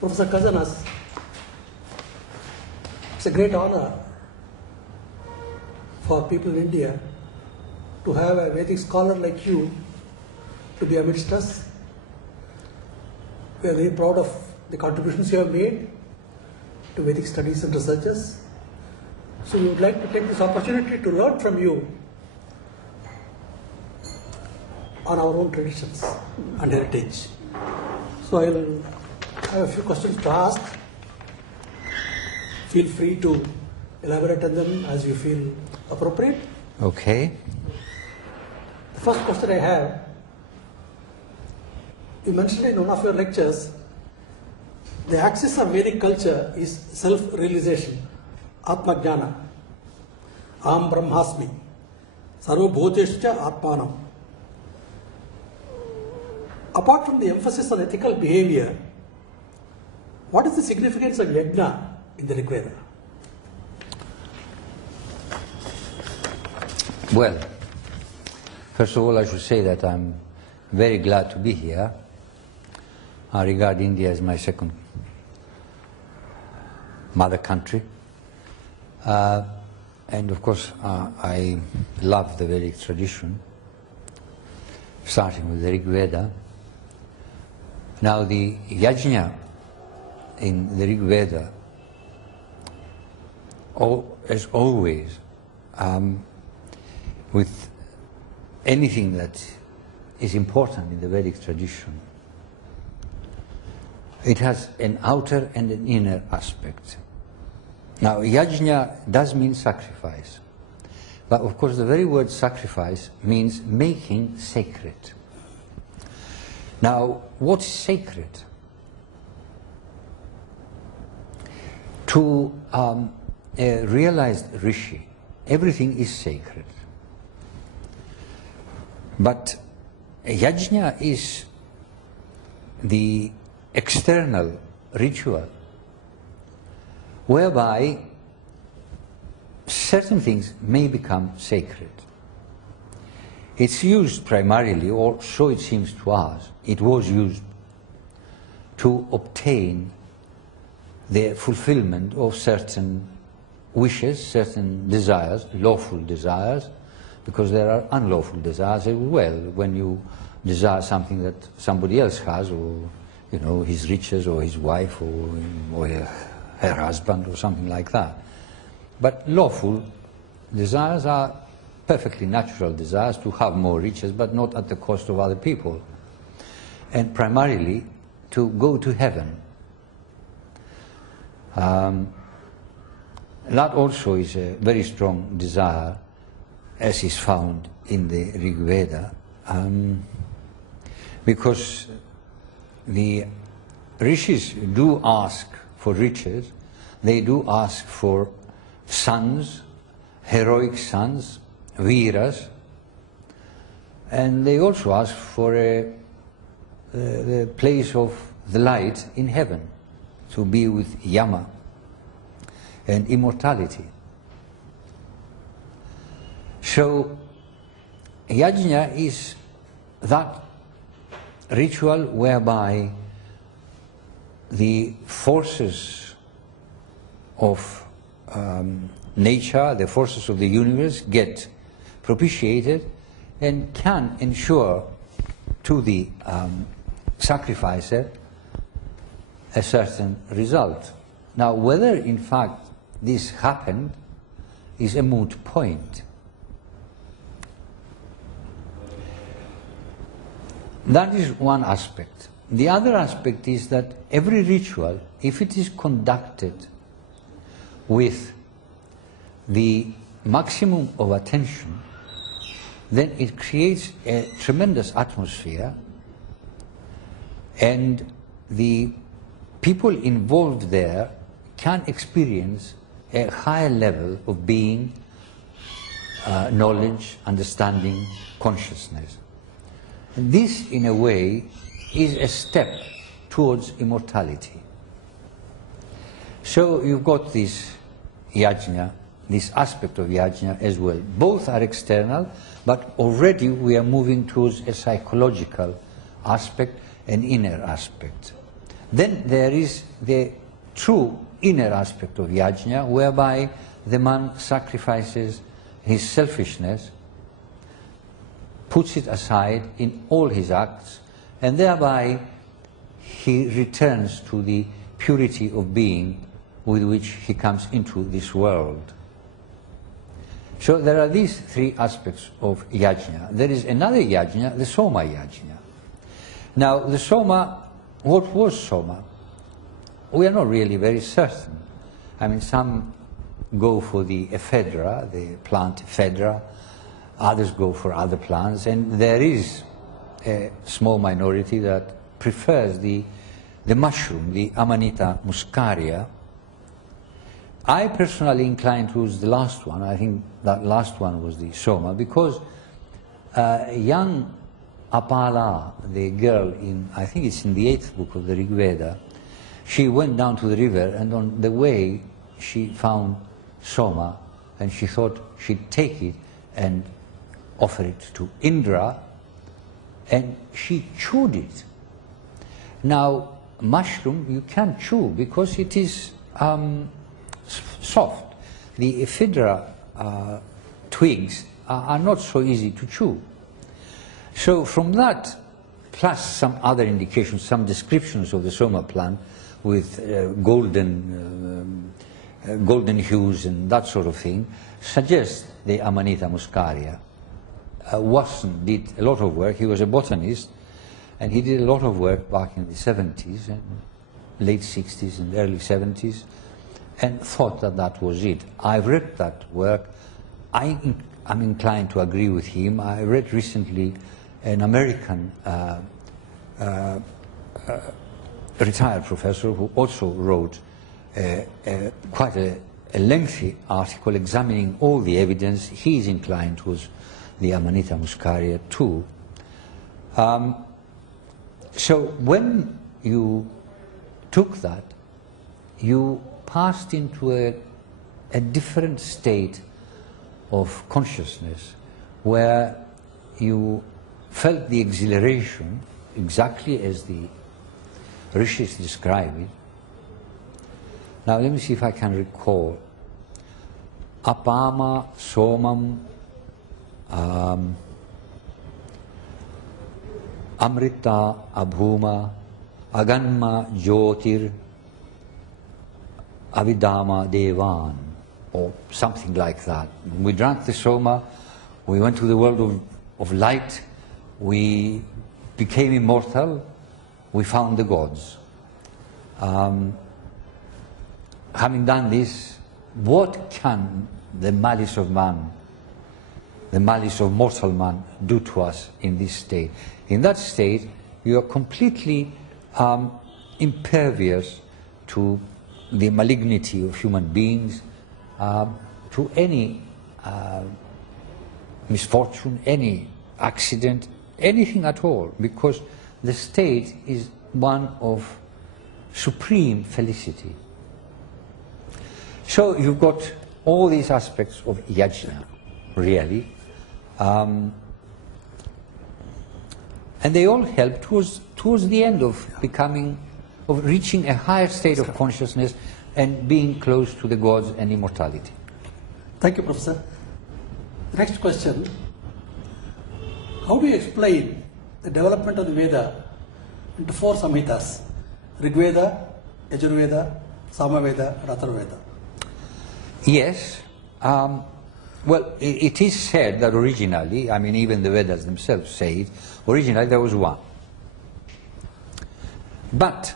Professor Kazanas, it's a great honor for people in India to have a Vedic scholar like you to be amidst us. We are very proud of the contributions you have made to Vedic studies and researches. So we would like to take this opportunity to learn from you on our own traditions and heritage. So I will have a few questions to ask. Feel free to elaborate on them as you feel appropriate. Okay. The first question I have, you mentioned in one of your lectures, the axis of Vedic culture is self-realization, Atma Jnana, Aham Brahmasmi, Sarva Bhuteshcha Atmanam. Apart from the emphasis on ethical behavior, what is the significance of yajna in the Rig Veda? Well, first of all, I should say that I'm very glad to be here. I regard India as my second mother country. And of course, I love the Vedic tradition, starting with the Rig Veda. Now, the yajna in the Rig Veda, as always, with anything that is important in the Vedic tradition, it has an outer and an inner aspect. Now, yajna does mean sacrifice, but of course the very word sacrifice means making sacred. Now, what's sacred? To a realized rishi, everything is sacred. But yajna is the external ritual whereby certain things may become sacred. It's used primarily, or so it seems to us, it was used to obtain the fulfillment of certain wishes, certain desires, lawful desires, because there are unlawful desires as well. When you desire something that somebody else has, or his riches, or his wife, or her husband, or something like that. But lawful desires are perfectly natural desires to have more riches, but not at the cost of other people. And primarily to go to heaven. That also is a very strong desire, as is found in the Rig Veda, because the rishis do ask for riches, they do ask for sons, heroic sons, viras, and they also ask for the place of the light in heaven, to be with Yama and immortality. So yajna is that ritual whereby the forces of nature, the forces of the universe get propitiated and can ensure to the sacrificer a certain result. Now, whether in fact this happened is a moot point. That is one aspect. The other aspect is that every ritual, if it is conducted with the maximum of attention, then it creates a tremendous atmosphere, and the people involved there can experience a higher level of being, knowledge, understanding, consciousness. And this, in a way, is a step towards immortality. So you've got this yajna, this aspect of yajna as well. Both are external, but already we are moving towards a psychological aspect, an inner aspect. Then there is the true inner aspect of yajna, whereby the man sacrifices his selfishness, puts it aside in all his acts, and thereby he returns to the purity of being with which he comes into this world. So there are these three aspects of yajna. There is another yajna, the soma yajna. Now the soma, what was soma? We are not really very certain. I mean, some go for the ephedra, the plant ephedra, others go for other plants, and there is a small minority that prefers the mushroom, the Amanita muscaria. I personally incline towards the last one. I think that last one was the soma, because young Apala, the girl in, I think it's in the 8th book of the Rig Veda, she went down to the river, and on the way she found soma, and she thought she'd take it and offer it to Indra, and she chewed it. Now, mushroom you can't chew because it is soft. The ephedra twigs are not so easy to chew. So from that, plus some other indications, some descriptions of the soma plant with golden hues and that sort of thing, suggest the Amanita muscaria. Watson did a lot of work. He was a botanist, and he did a lot of work back in the 70s and late 60s and early 70s, and thought that that was it. I've read that work. I'm inclined to agree with him. I read recently an American retired professor who also wrote quite a lengthy article examining all the evidence. He is inclined towards the Amanita muscaria too. So when you took that, you passed into a different state of consciousness where you felt the exhilaration exactly as the rishis describe it. Now let me see if I can recall. Apama, somam, amrita, abhuma, aganma, jyotir, avidama, devan, or something like that. We drank the soma, we went to the world of light, we became immortal, we found the gods. Having done this, what can the malice of man, the malice of mortal man, do to us in this state? In that state, you are completely impervious to the malignity of human beings, to any misfortune, any accident, anything at all, because the state is one of supreme felicity. So you've got all these aspects of yajna, really, and they all help towards the end of reaching a higher state of consciousness and being close to the gods and immortality. Thank you, Professor. Next question. How do you explain the development of the Veda into 4 samhitas? Rig Veda, Yajurveda, Samaveda, and Atharvaveda. Yes. Well, it is said that originally, I mean, even the Vedas themselves say it, originally there was one. But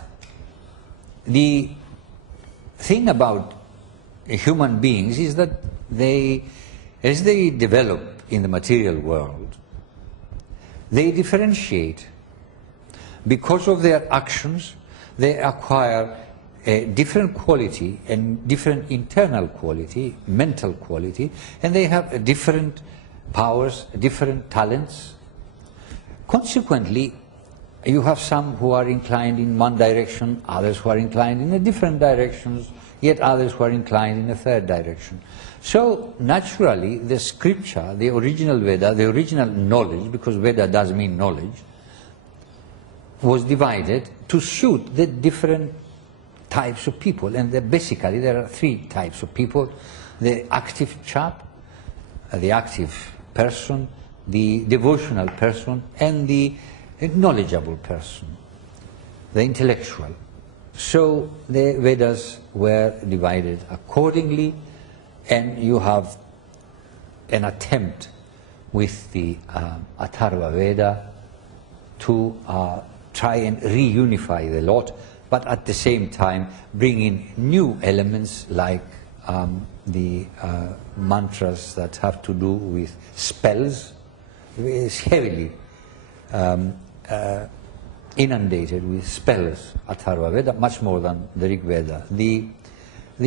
the thing about human beings is that as they develop in the material world, they differentiate. Because of their actions, they acquire a different quality and different internal quality, mental quality, and they have different powers, different talents. Consequently, you have some who are inclined in one direction, others who are inclined in a different directions, yet others who are inclined in a third direction. So naturally, the scripture, the original Veda, the original knowledge, because Veda does mean knowledge, was divided to suit the different types of people. And basically there are three types of people: the active chap, the active person, the devotional person, and the knowledgeable person, the intellectual. So the Vedas were divided accordingly, and you have an attempt with the Atharva Veda to try and reunify the lot, but at the same time bring in new elements like the mantras that have to do with spells. It's heavily inundated with spells, Atharva Veda, much more than the Rig Veda. The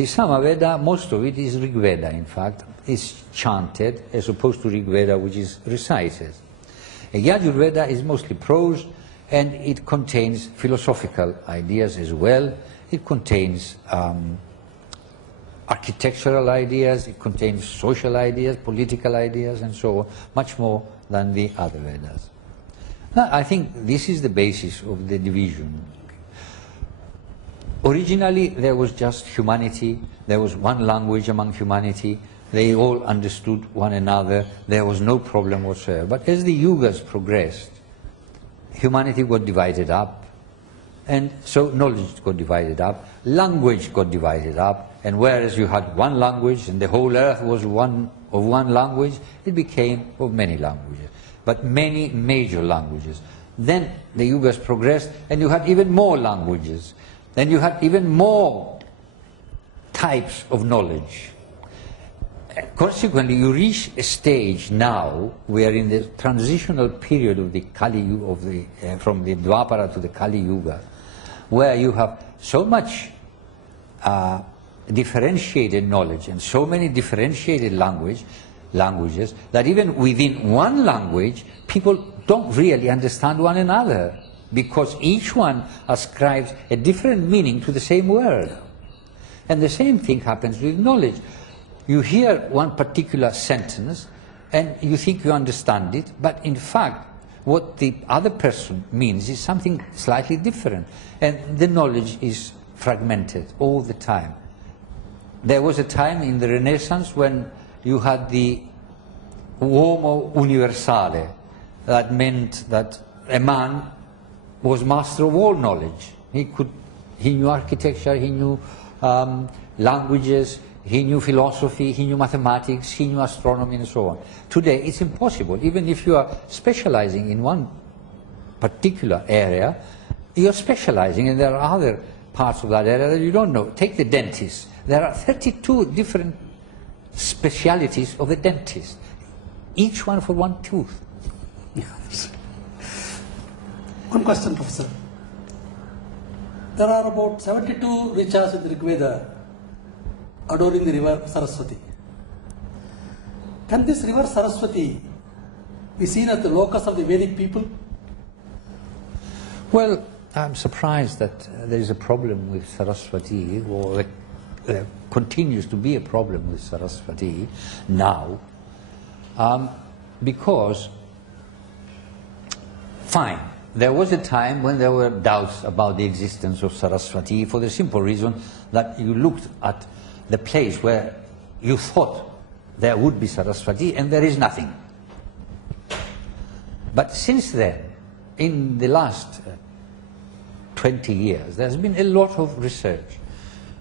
Sama Veda, most of it is Rig Veda, in fact. It's chanted as opposed to Rig Veda, which is recited. Yajur Veda is mostly prose, and it contains philosophical ideas as well. It contains architectural ideas, it contains social ideas, political ideas, and so on, much more than the other Vedas. Now, I think this is the basis of the division. Originally, there was just humanity, there was one language among humanity, they all understood one another, there was no problem whatsoever. But as the yugas progressed, humanity got divided up, and so knowledge got divided up, language got divided up, and whereas you had one language and the whole earth was one language, it became of many languages, but many major languages. Then the yugas progressed, and you had even more languages. Then you had even more types of knowledge. Consequently, you reach a stage now where in the transitional period of the Kali Yuga, from the Dwapara to the Kali Yuga, where you have so much differentiated knowledge and so many differentiated languages that even within one language, people don't really understand one another, because each one ascribes a different meaning to the same word. And the same thing happens with knowledge. You hear one particular sentence and you think you understand it, but in fact what the other person means is something slightly different, and the knowledge is fragmented all the time. There was a time in the Renaissance when you had the uomo universale. That meant that a man was master of all knowledge. He knew architecture, he knew languages, he knew philosophy, he knew mathematics, he knew astronomy, and so on. Today it's impossible. Even if you are specializing in one particular area, you're specializing, and there are other parts of that area that you don't know. Take the dentist. There are 32 different specialities of a dentist, each one for one tooth. One question, Professor. There are about 72 richas in the Rig Veda adoring the river Saraswati. Can this river Saraswati be seen as the locus of the Vedic people? Well, I'm surprised that there is a problem with Saraswati, or there continues to be a problem with Saraswati now, because, fine, there was a time when there were doubts about the existence of Saraswati, for the simple reason that you looked at the place where you thought there would be Saraswati and there is nothing. But since then, in the last 20 years, there's been a lot of research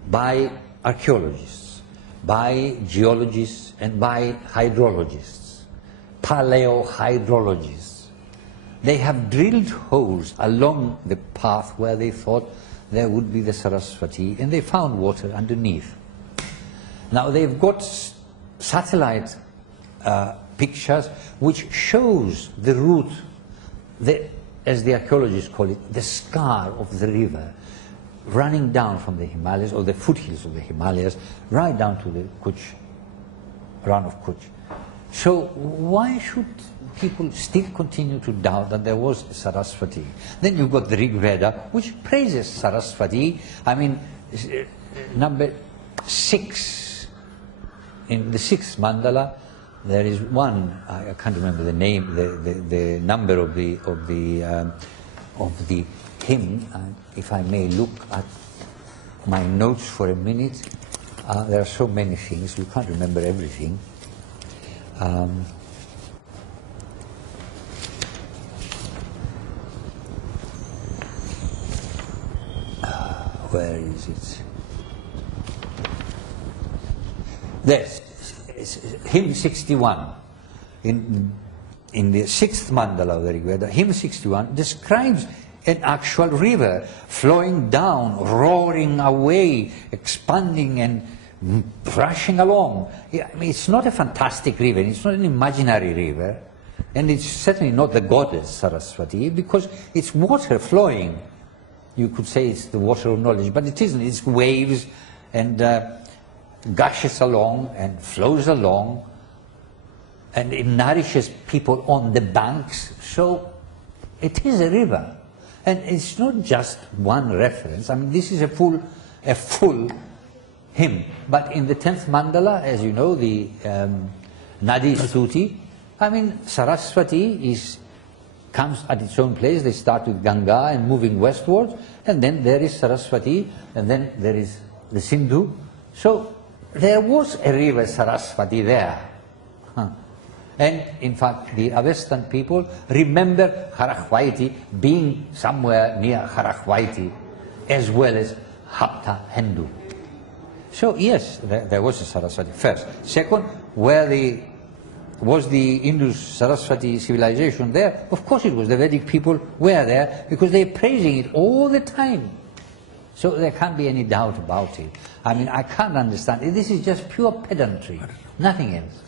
by archaeologists, by geologists, and by hydrologists, paleohydrologists. They have drilled holes along the path where they thought there would be the Saraswati, and they found water underneath. Now they've got satellite pictures which shows the route, as the archaeologists call it, the scar of the river, running down from the Himalayas, or the foothills of the Himalayas, right down to the Kutch, run of Kutch. So why should people still continue to doubt that there was Saraswati? Then you've got the Rig Veda, which praises Saraswati. I mean, number 6, in the 6th mandala, there is one, I can't remember the name, the number of the of the hymn, and if I may look at my notes for a minute, there are so many things, we can't remember everything. Where is it? Yes, hymn 61. In the 6th mandala of the Rig Veda, hymn 61 describes an actual river flowing down, roaring away, expanding and rushing along. I mean, it's not a fantastic river, it's not an imaginary river, and it's certainly not the goddess Saraswati, because it's water flowing. You could say it's the water of knowledge, but it isn't. It's waves and gushes along and flows along, and it nourishes people on the banks. So it is a river, and it's not just one reference. I mean, this is a full hymn. But in the 10th mandala, as you know, the Nadi Stuti, I mean, Saraswati comes at its own place. They start with Ganga and moving westwards, and then there is Saraswati, and then there is the Sindhu. So there was a river Saraswati there. And in fact, the Avestan people remember Harahvaiti being somewhere near Harahvaiti, as well as Hapta Hindu. So yes, there was a Saraswati first. Second, was the Indus-Saraswati civilization there? Of course it was. The Vedic people were there because they're praising it all the time. So there can't be any doubt about it. I mean, I can't understand. This is just pure pedantry, nothing else.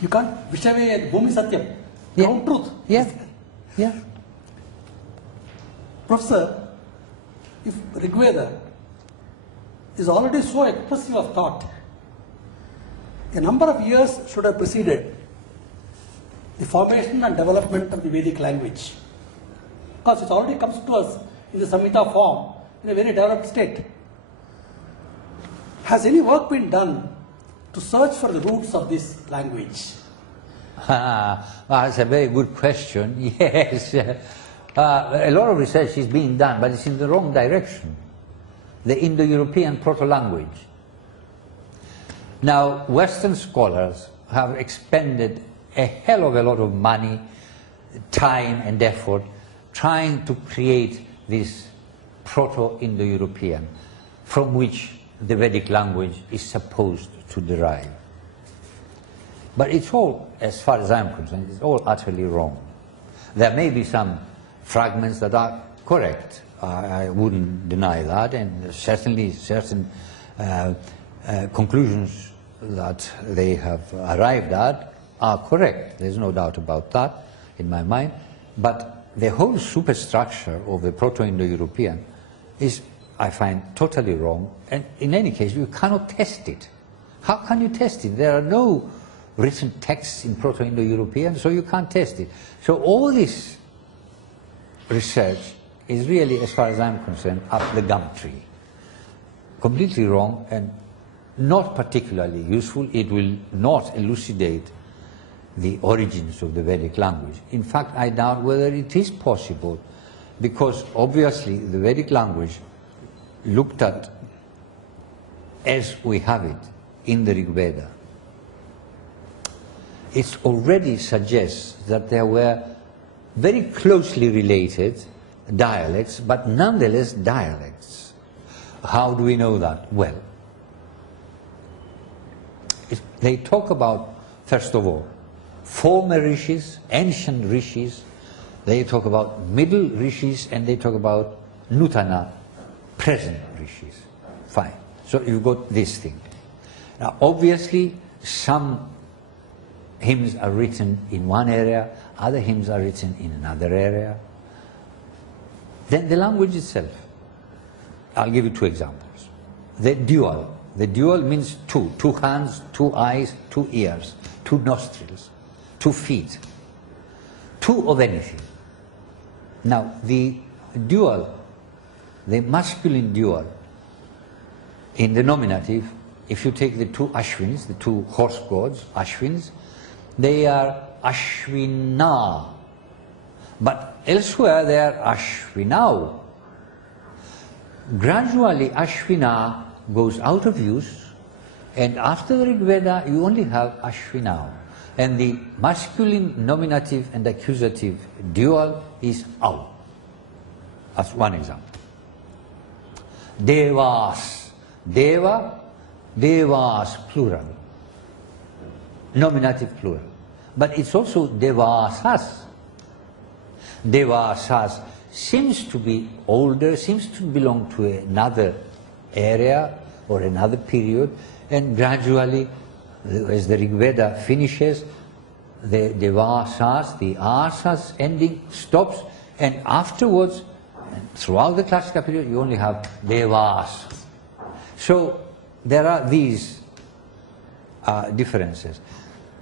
You can't wish away Bhumi Satyam, ground truth. Yeah, yeah. Professor, if Rig Veda is already so expressive of thought, a number of years should have preceded the formation and development of the Vedic language, because it already comes to us in the Samhita form in a very developed state. Has any work been done to search for the roots of this language? That's a very good question. Yes, a lot of research is being done, but it's in the wrong direction. The Indo-European proto-language. Now, Western scholars have expended a hell of a lot of money, time and effort trying to create this proto-Indo-European from which the Vedic language is supposed to derive. But it's all, as far as I'm concerned, it's all utterly wrong. There may be some fragments that are correct. I wouldn't deny that, and certainly certain conclusions that they have arrived at are correct. There's no doubt about that in my mind. But the whole superstructure of the Proto-Indo-European is, I find, totally wrong. And in any case, you cannot test it. How can you test it? There are no written texts in Proto-Indo-European, so you can't test it. So all this research is really, as far as I'm concerned, up the gum tree. Completely wrong and not particularly useful. It will not elucidate the origins of the Vedic language. In fact, I doubt whether it is possible, because obviously the Vedic language, looked at as we have it in the Rig Veda, it already suggests that there were very closely related dialects, but nonetheless dialects. How do we know that? Well, they talk about, first of all, former rishis, ancient rishis, they talk about middle rishis, and they talk about nutana, present rishis. Fine. So you've got this thing. Now obviously some hymns are written in one area, other hymns are written in another area. Then the language itself. I'll give you two examples. The dual. The dual means two. Two hands, two eyes, two ears, two nostrils, 2 feet. Two of anything. Now the dual, the masculine dual, in the nominative, if you take the two Ashwins, the two horse gods, Ashwins, they are Ashwina. But elsewhere they are Ashvinau. Gradually Ashvina goes out of use, and after the Rig Veda you only have Ashvinau. And the masculine nominative and accusative dual is Au. That's one example. Devas. Deva, Devas, plural. Nominative plural. But it's also Devasas. Devasas seems to be older, seems to belong to another area or another period, and gradually, as the Rig Veda finishes, the Devasas, the Asas ending stops, and afterwards, throughout the classical period, you only have Devas. So there are these differences.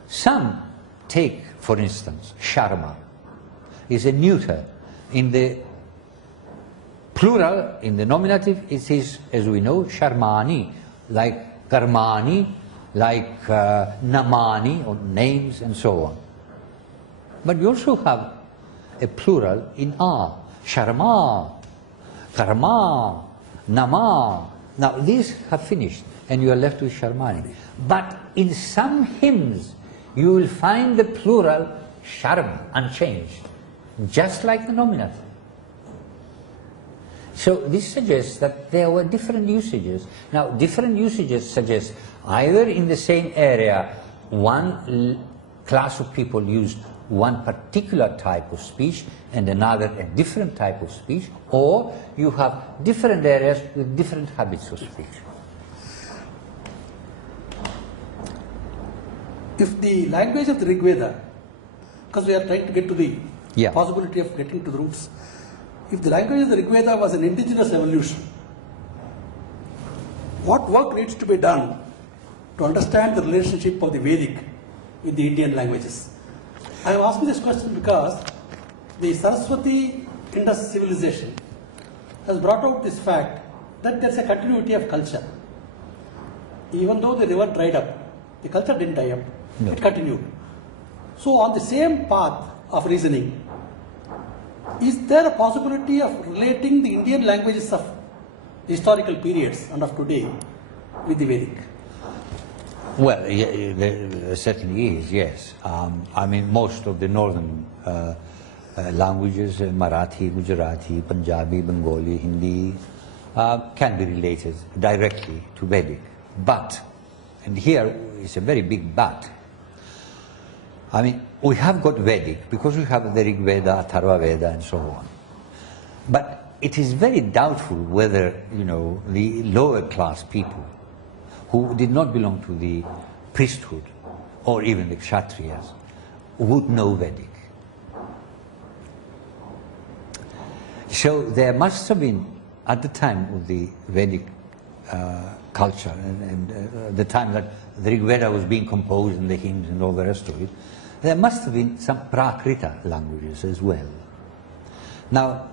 Some take, for instance, Sharma is a neuter. In the plural, in the nominative, it is, as we know, Sharmani, like Karmani, like Namani, or names, and so on. But you also have a plural in A, Sharma, Karma, Nama. Now these have finished, and you are left with Sharmani. But in some hymns, you will find the plural Sharma unchanged, just like the nominative. So this suggests that there were different usages. Now different usages suggest either in the same area one class of people used one particular type of speech and another a different type of speech, or you have different areas with different habits of speech. If the language of the Rig Veda, because we are trying to get to the possibility of getting to the roots, if the language of the Rig Veda was an indigenous evolution, what work needs to be done to understand the relationship of the Vedic with the Indian languages? I am asking this question because the Saraswati Indus civilization has brought out this fact that there is a continuity of culture. Even though the river dried up, the culture didn't die up, it continued. So on the same path of reasoning, is there a possibility of relating the Indian languages of the historical periods and of today with the Vedic? Well, yeah, there certainly is, yes. I mean, most of the northern languages, Marathi, Gujarati, Punjabi, Bengali, Hindi, can be related directly to Vedic. But, and here is a very big but, I mean, we have got Vedic because we have the Rig Veda, Atharva Veda, and so on. But it is very doubtful whether, you know, the lower class people who did not belong to the priesthood or even the Kshatriyas would know Vedic. So there must have been, at the time of the Vedic culture and the time that the Rig Veda was being composed and the hymns and all the rest of it, there must have been some Prakrita languages as well. Now,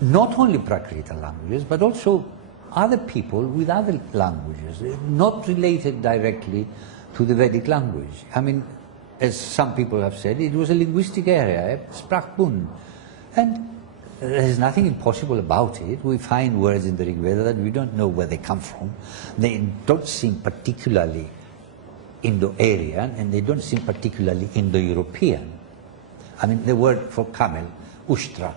not only Prakrita languages, but also other people with other languages, not related directly to the Vedic language. I mean, as some people have said, it was a linguistic area, Sprachbund. And there's nothing impossible about it. We find words in the Rig Veda that we don't know where they come from. They don't seem particularly Indo-Aryan, and they don't seem particularly Indo-European. I mean, the word for camel, Ushtra,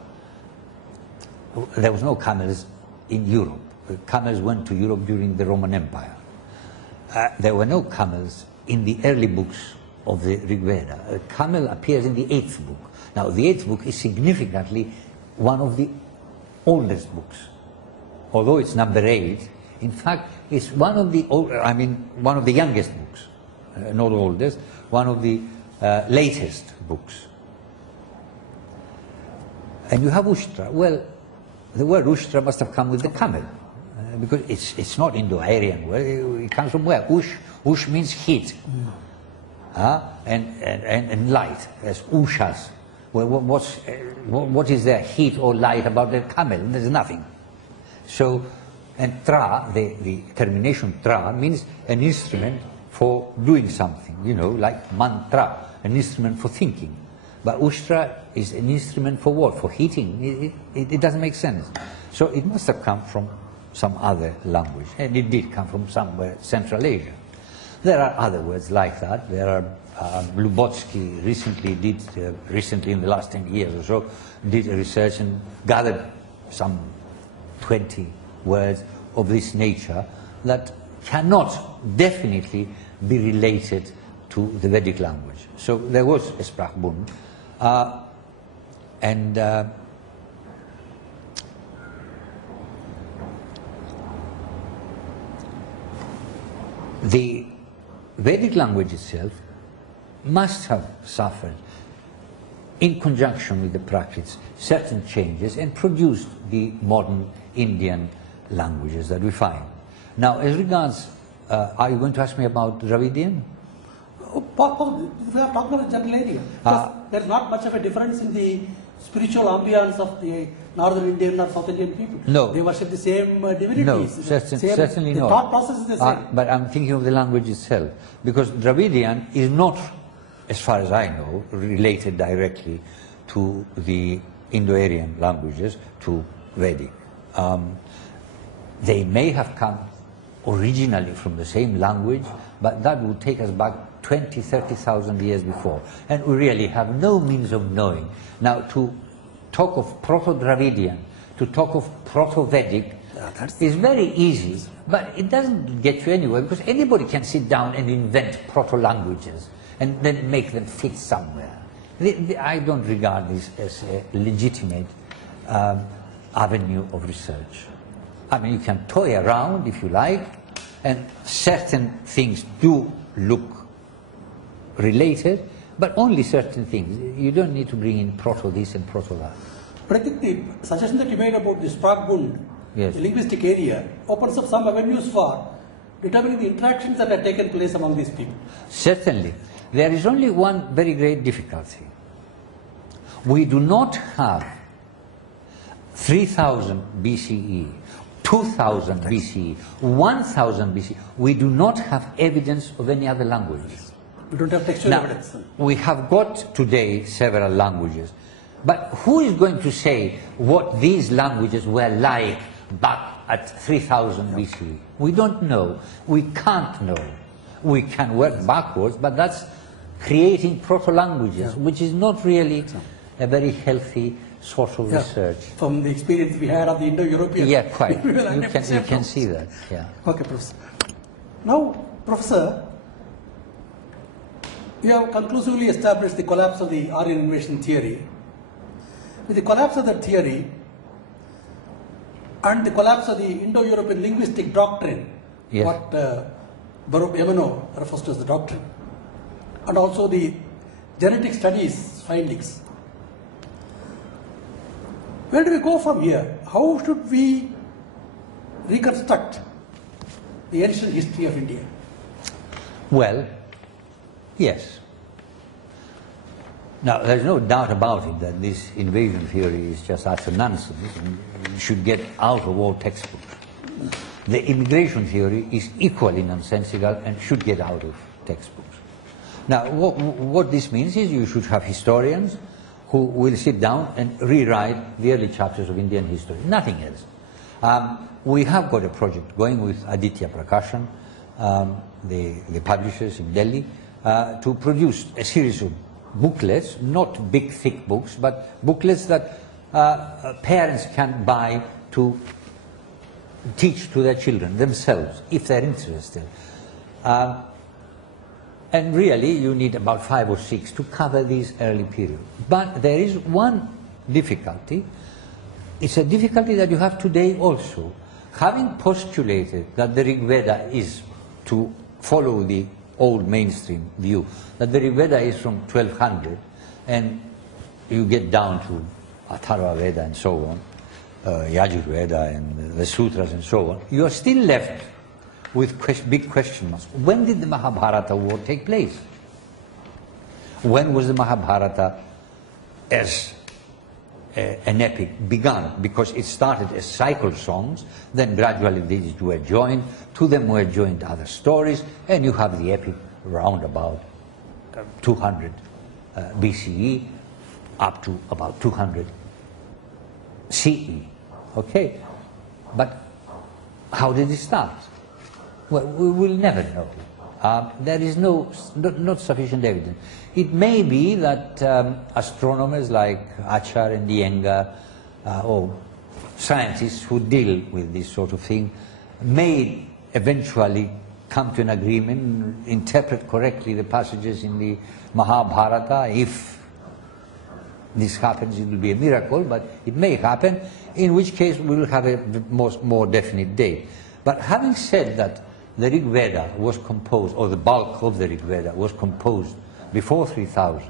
there was no camels in Europe. Camels went to Europe during the Roman Empire. There were no camels in the early books of the Rig Veda. A camel appears in the 8th book. Now, the 8th book is significantly one of the oldest books. Although it's number 8, in fact, it's one of the one of the youngest books. Not oldest, one of the latest books. And you have Ushtra. Well, the word Ushtra must have come with the camel, because it's not Indo-Aryan word. It comes from where? Ush means heat, and light. As Ushas. Well, what is there heat or light about the camel? There's nothing. So, and Tra, the termination Tra means an instrument for doing something, you know, like mantra, an instrument for thinking. But Ushtra is an instrument for what? For heating. It doesn't make sense. So it must have come from some other language, and it did come from somewhere Central Asia. There are other words like that. There are Lubotsky recently in the last 10 years or so, did a research and gathered some 20 words of this nature that cannot definitely be related to the Vedic language. So there was a Sprachbund, and the Vedic language itself must have suffered, in conjunction with the Prakrits, certain changes and produced the modern Indian languages that we find. Now, as regards, are you going to ask me about Dravidian? We are talking about a general area. There is not much of a difference in the spiritual ambience of the northern Indian or South Indian people. No. They worship the same divinities. No, certainly the not. The thought process is the same. But I'm thinking of the language itself, because Dravidian is not, as far as I know, related directly to the Indo-Aryan languages, to Vedic. They may have come originally from the same language, but that would take us back 20, 30,000 years before. And we really have no means of knowing. Now, to talk of Proto-Dravidian, to talk of Proto-Vedic is very easy, but it doesn't get you anywhere, because anybody can sit down and invent proto-languages and then make them fit somewhere. I don't regard this as a legitimate avenue of research. I mean, you can toy around if you like, and certain things do look related, but only certain things. You don't need to bring in proto this and proto that. But I think the suggestion that you made about the Sprachbund, yes, the linguistic area, opens up some avenues for determining the interactions that have taken place among these people. Certainly. There is only one very great difficulty. We do not have 3000 BCE, 2000 BCE, 1000 BCE. We do not have evidence of any other languages. We don't have textual evidence. We have got today several languages, but who is going to say what these languages were like back at 3000 BCE? We don't know. We can't know. We can work backwards, but that's creating proto-languages, which is not really a very healthy sort of research. From the experience we had of the Indo-European. Yeah, quite. You can see that. Yeah. Okay, Professor. Now, Professor, you have conclusively established the collapse of the Aryan invasion theory. With the collapse of that theory and the collapse of the Indo-European linguistic doctrine, yes, what Baruch Yamano refers to as the doctrine, and also the genetic studies findings, where do we go from here? How should we reconstruct the ancient history of India? Well, yes. Now, there's no doubt about it that this invasion theory is just utter nonsense and should get out of all textbooks. The immigration theory is equally nonsensical and should get out of textbooks. Now, what this means is you should have historians who will sit down and rewrite the early chapters of Indian history, nothing else. We have got a project going with Aditya Prakashan, the publishers in Delhi, to produce a series of booklets, not big thick books, but booklets that parents can buy to teach to their children themselves, if they're interested. And really, you need about 5 or 6 to cover this early period. But there is one difficulty. It's a difficulty that you have today also. Having postulated that the Rig Veda is, to follow the old mainstream view, that the Rig Veda is from 1200, and you get down to Atharva Veda and so on, Yajur Veda and the sutras and so on, you are still left with big question marks. When did the Mahabharata war take place? When was the Mahabharata as an epic begun? Because it started as cycle songs, then gradually these were joined, to them were joined other stories, and you have the epic round about 200 BCE, up to about 200 CE. Okay? But how did it start? Well, we will never know. There is not sufficient evidence. It may be that astronomers like Achar and Iyengar, or scientists who deal with this sort of thing, may eventually come to an agreement, interpret correctly the passages in the Mahabharata. If this happens, it will be a miracle, but it may happen, in which case we will have a more definite date. But having said that, the Rig Veda was composed, or the bulk of the Rig Veda was composed before 3000,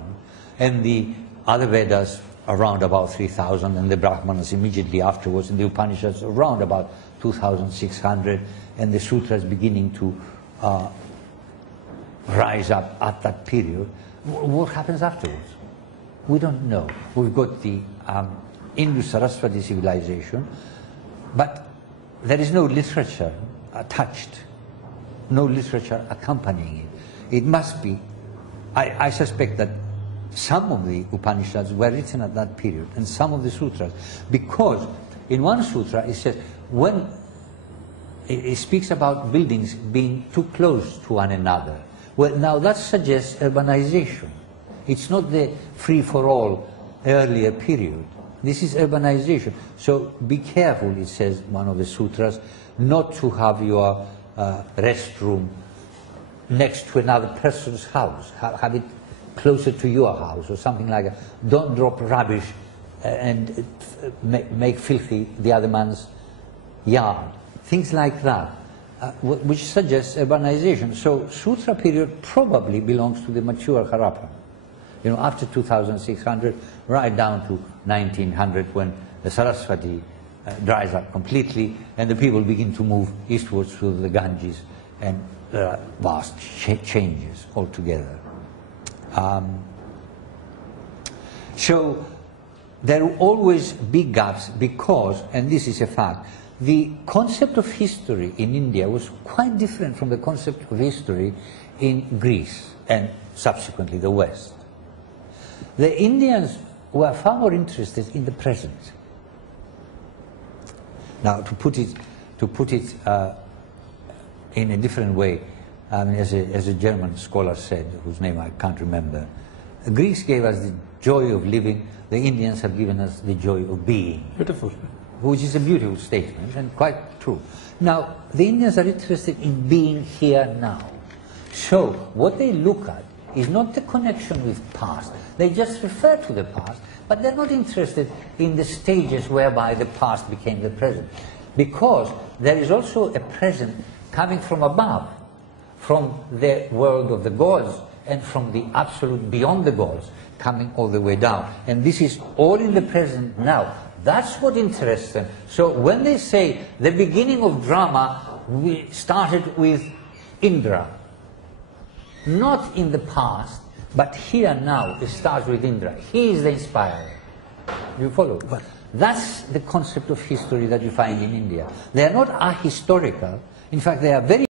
and the other Vedas around about 3000, and the Brahmanas immediately afterwards, and the Upanishads around about 2600, and the Sutras beginning to rise up at that period. What happens afterwards? We don't know. We've got the Indus-Saraswati civilization, but there is no literature attached, no literature accompanying it. It must be, I suspect that some of the Upanishads were written at that period, and some of the sutras, because in one sutra it says, when it speaks about buildings being too close to one another. Well, now that suggests urbanization. It's not the free-for-all earlier period. This is urbanization. So be careful, it says one of the sutras, not to have your restroom next to another person's house. Have it closer to your house or something like that. Don't drop rubbish and make filthy the other man's yard. Things like that, which suggests urbanization. So Sutra period probably belongs to the mature Harappa. You know, after 2600, right down to 1900, when the Saraswati dries up completely and the people begin to move eastwards through the Ganges, and there are vast changes altogether. So there will always be gaps because, and this is a fact, the concept of history in India was quite different from the concept of history in Greece and subsequently the West. The Indians were far more interested in the present. Now, to put it in a different way, as a German scholar said, whose name I can't remember, Greece gave us the joy of living, the Indians have given us the joy of being. Beautiful. Which is a beautiful statement and quite true. Now, the Indians are interested in being here now. So, what they look at is not the connection with past. They just refer to the past, but they're not interested in the stages whereby the past became the present. Because there is also a present coming from above, from the world of the gods, and from the absolute beyond the gods, coming all the way down. And this is all in the present now. That's what interests them. So when they say the beginning of drama, we started with Indra, not in the past, but here now, it starts with Indra. He is the inspirer. You follow? But that's the concept of history that you find in India. They are not ahistorical. In fact, they are very